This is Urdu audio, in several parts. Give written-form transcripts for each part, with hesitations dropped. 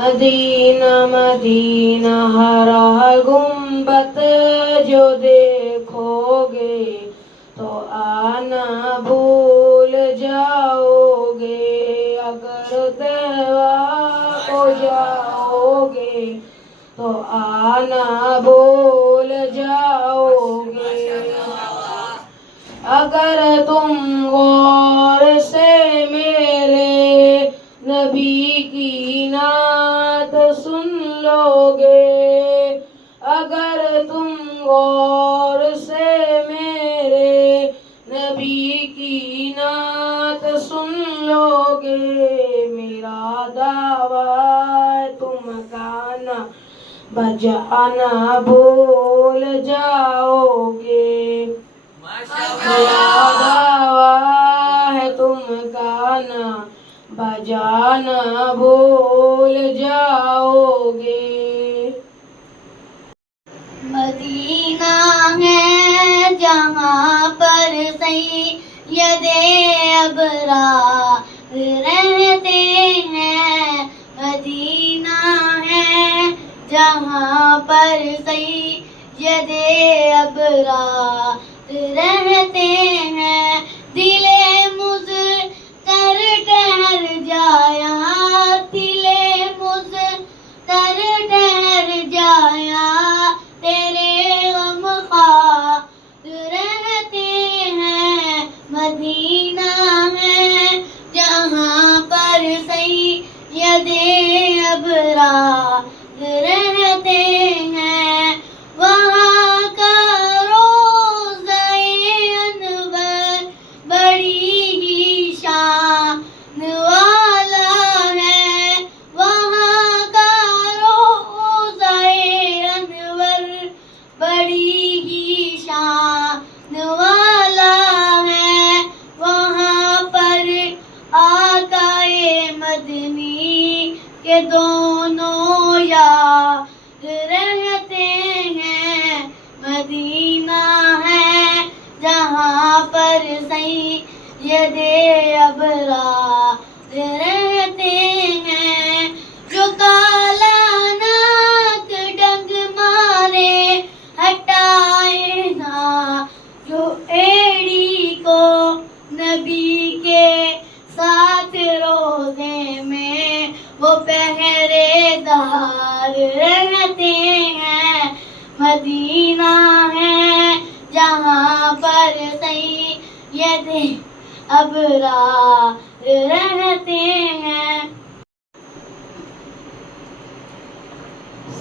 مدینہ مدینہ ہرا گنبد جو دیکھو گے تو آنا بھول جاؤ گے، اگر دیوا کو جاؤ گے تو آنا بھول جاؤ گے۔ اگر تم غور سے میرے نبی کی نعت سن لو گے، اگر تم غور سے میرے نبی کی نعت سن لو گے، میرا دعویٰ تم گانا بجانا بھول جاؤ گے، میرا دعویٰ ہے تم گانا بجانا بھول جاؤ گے۔ مدینہ ہے جہاں پر سید ابرار رہتے ہیں، مدینہ ہے جہاں پر سید ابرار رہتے ہیں، دل مضطر ٹھہر جایا، دل مضطر ٹھہر جایا، تیرے غم خوار رہتے ہیں، مدینہ ہے جہاں پر سید ابرار رہتے ہیں، وہاں کا روضہ انور بڑی ہی شان والا ہے، وہاں کا روضہ انور بڑی ہی شان والا ہے، وہاں پر آقا مدنی کے دونوں یار رہتے ہیں، مدینہ ہے جہاں پر سید ابرار رہتے ہیں، جو کالا ناک ڈنگ مارے ہٹائے نہ، جو ایڑی کو نبی کے ساتھ روزے میں وہ پہرے دار رہتے ہیں، مدینہ ہے جہاں پر سید ابرار رہتے ہیں۔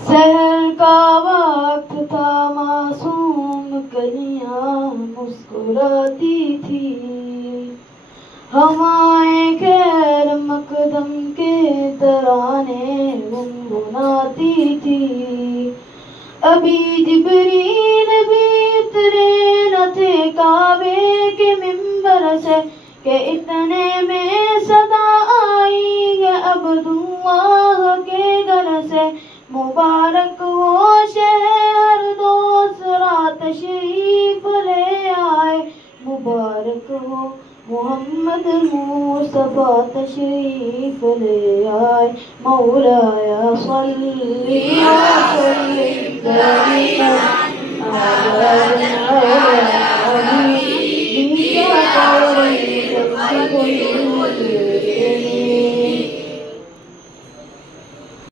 سحر کا وقت تھا، معصوم کلیاں مسکراتی تھی، ہوائیں خیر مقدم کے ترانے گنگناتی تھی، ابھی جبریل بھی اترے نہ تھے کعبے کے ممبر سے کہ اتنے میں صدا آئی ہے عبداللہ کے گھر سے، مبارک وہ شہر دوسرا تشریف لے آئے، مبارک وہ محمد مصطفیٰ تشریف لے آئے، مولایا صلی وسلم دائما ابدا